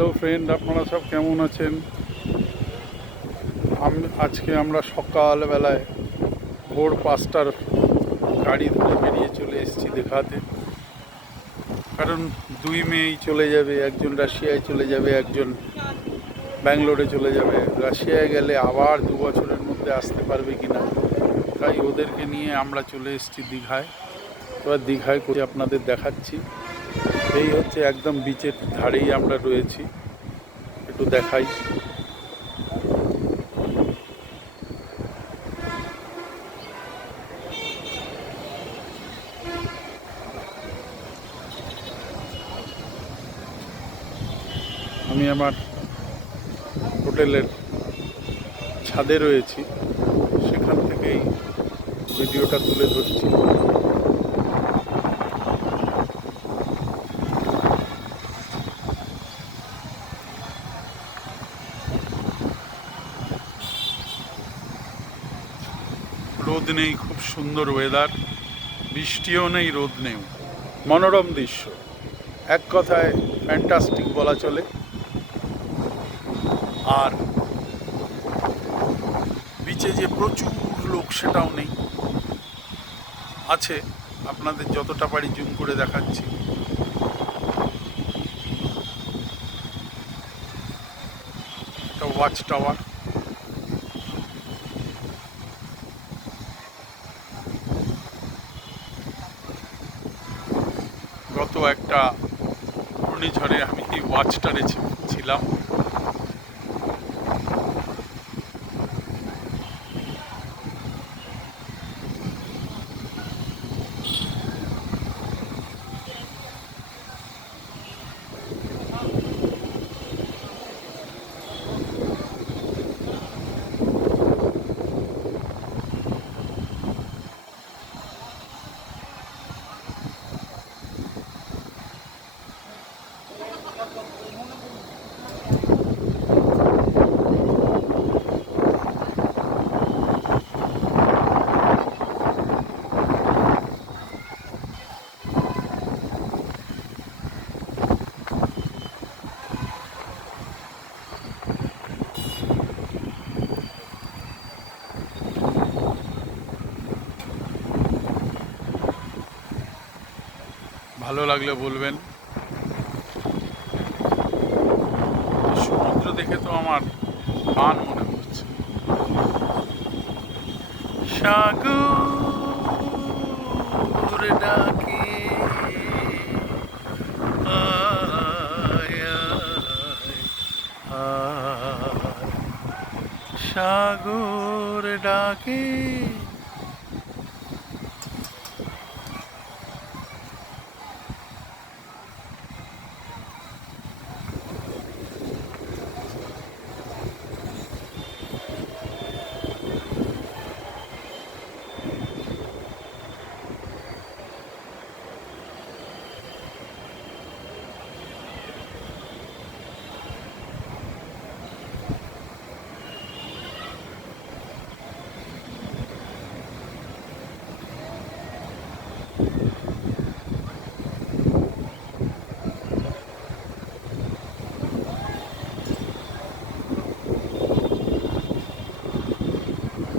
Hello friend, আপনারা সব কেমন আছেন? আজকে আমরা সকালবেলায় ভোর 5টার গাড়ি ধরে বেরিয়ে চলে এসেছি দীঘাতে। কারণ দুই মেয়েই চলে যাবে, একজন রাশিয়ায় চলে যাবে, একজন ব্যাঙ্গালোরে চলে যাবে। রাশিয়ায় গেলে আবার 2 বছরের মধ্যে আসতে পারবে কি না, তাই ওদেরকে নিয়ে আমরা চলে এসেছি দীঘায়। এবার দীঘায় করে আপনাদের দেখাচ্ছি। এই হচ্ছে একদম বিচের ধারেই আমরা রয়েছি, একটু দেখাই। আমি আমার হোটেলের ছাদে রয়েছি, সেখান থেকেই ভিডিওটা তুলে ধরছি। রোদ নেই, খুব সুন্দর ওয়েদার, বৃষ্টিও নেই, রোদ নেই, মনোরম দৃশ্য, এক কথায় ফ্যান্টাস্টিক বলা চলে। আর বিচে যে প্রচুর লোক সেটাও নেই, আছে। আপনাদের যতটা পারি জুম করে দেখাচ্ছি। এটা ওয়াচ টাওয়ার। গত একটা ঘূর্ণিঝড়ে আমি এই ওয়াচটারে ছিলাম। ভালো লাগলে বলবেন। সমুদ্র দেখে তো আমার গান মনে পড়ছে। সাগর ডাকে আয় আয়, সাগর ডাকে